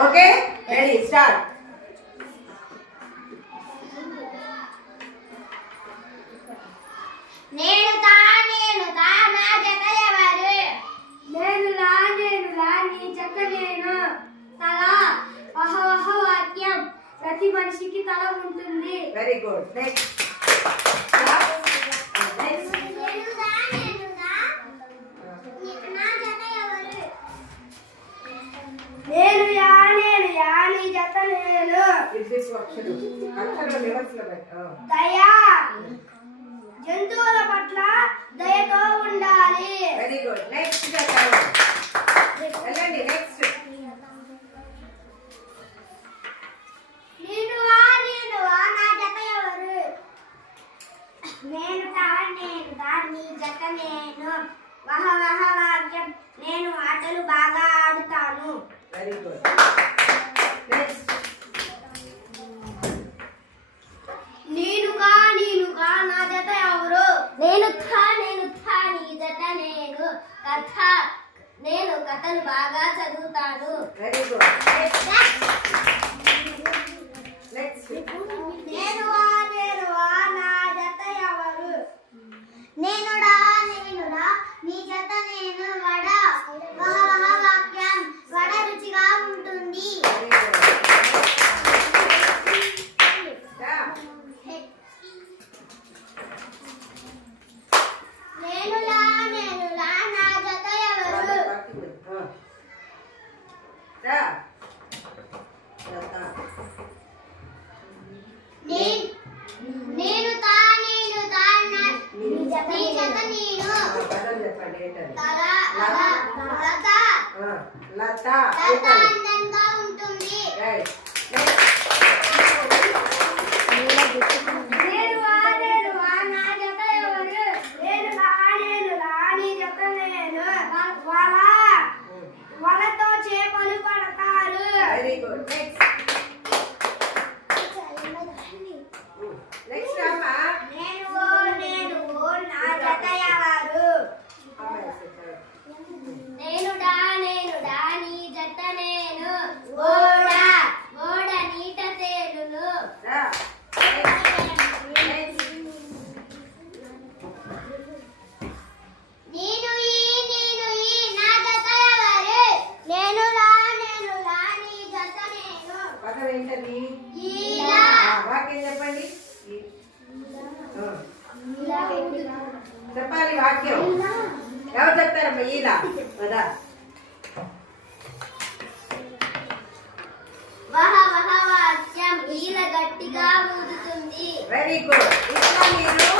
Okay ready start. నేను తా నా జత ఎవరు? నేను లా నీ జత నేను. తల వహ వహ వాక్యం. ప్రతి మనిషికి తల ఉంటుంది. Very good. నెక్స్ట్ నేను యా నీ జత నేను. దయా జంతువుల పట్ల దయతో ఉండాలి. Very good. నెక్స్ట్ వెళ్ళండి. నెక్స్ట్ నేను వా నా జత ఎవరు? నేను తా నీ జత నేను. వహ వహ వాక్యం. నేను ఆటలు బాగా ఆడుతాను. Very good. నెక్స్ట్ నేనుగా నా జత ఎవరు? నేను థా నీ జత నేను. కథ నేను కథలు బాగా చదువుతాను. Very good. నెక్స్ట్ నేను వా నా జత ఎవరు? నేనుడా నీ జత నేను. వడ వహ వహ వాక్యం. వడ రుచిగా ఉంటుంది. నేను లా నా జత ఎవరు? నేను తా నీ జత నేను. లత అందంగా ఉంటుంది. నేను వా నా జత ఎవరు? నేను లా నీ జత నేను. వలతో చేపలు పడతారు. Very good. నెక్స్ట్ అమ్మా నేను నా జత ఎవరు? నేను డా నీ జత నేను. ఓడ నీట తేలును. నేను ఈ నా జత ఎవరు? నేను లా నీ జత నేను. పదం ఏంటది? ఈలా. వాక్యం చెప్పండి. చెప్పాలి వాక్యం. ఎవరు చెప్తారమ్మా? ఈలా కదా. వహ వహ వాక్యం. ఈల గట్టిగా ఊదుతుంది. Very good. ఇంకా మీరు